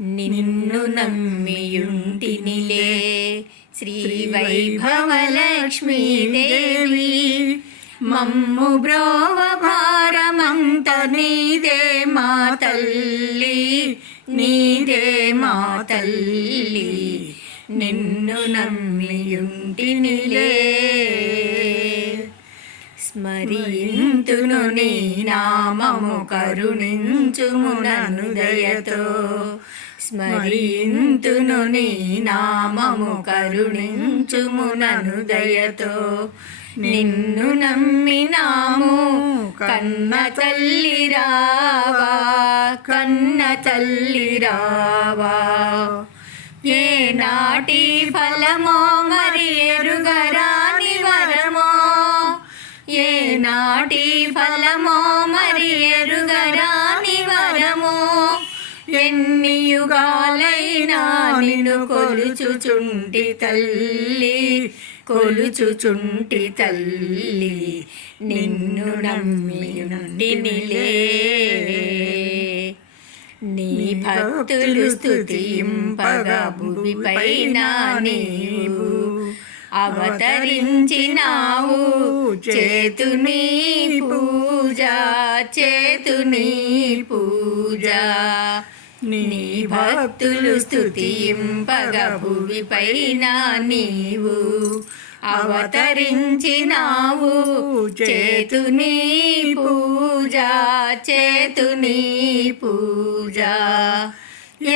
నిన్ను నమ్మియుంటినిలే శ్రీ వైభవలక్ష్మీదేవి. మమ్ము బ్రోవ భారమంత నీదే మా తల్లి, నీదే మా తల్లి. నిన్ను నమ్మియుంటినిలే స్మరింతును నీ నామము కరుణించుము నన్ను దయతో. స్మరింతును నీ నామము కరుణించుము నన్ను దయతో. నిన్ను నమ్మినాము కన్న తల్లి రావా, కన్న తల్లి రావా. ఏ నాటి ఫలమో మరి ఎరుగరాని వరమో, ఏ నాటి ఫలమో మరి ఎరుగరాని వరమో. ఎన్ని యుగాలైనా నిన్ను కొలుచుచుంటి తల్లి, కొలుచుచుంటి తల్లి. నిన్ను నమ్మియుంటినిలే నీ భక్తులు స్తుతింపగా భూమిపైన నీవు అవతరించినావు. చేతుని పూజ, చేతుని పూజ. నీ భక్తులు స్తుతింపగా భూమిపైన నీవు అవతరించినావు. చేతుని పూజ, చేతుని పూజ.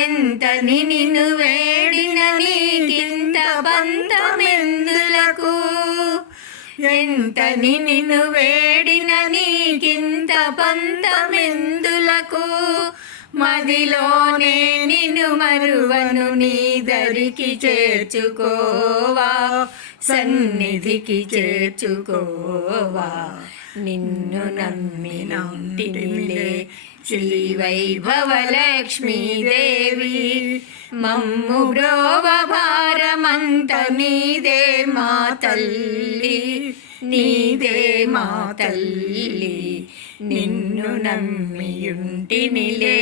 ఎంతని నిన్ను వేడిన నీకింత పంతమెందులకు, ఎంతని నిన్ను వేడిన నీకింత పంతమెందులకు. మదిలోనే నిన్ను మరువను నీ దరికి చేర్చుకోవా, సన్నిధికి చేర్చుకోవా. నిన్ను నమ్మియుంటినిలే శ్రీ వైభవలక్ష్మీదేవి. మమ్ము బ్రోవ భారమంత నీదే మా తల్లి, నీదే మా తల్లి. నిన్ను నమ్మియుంటినిలే.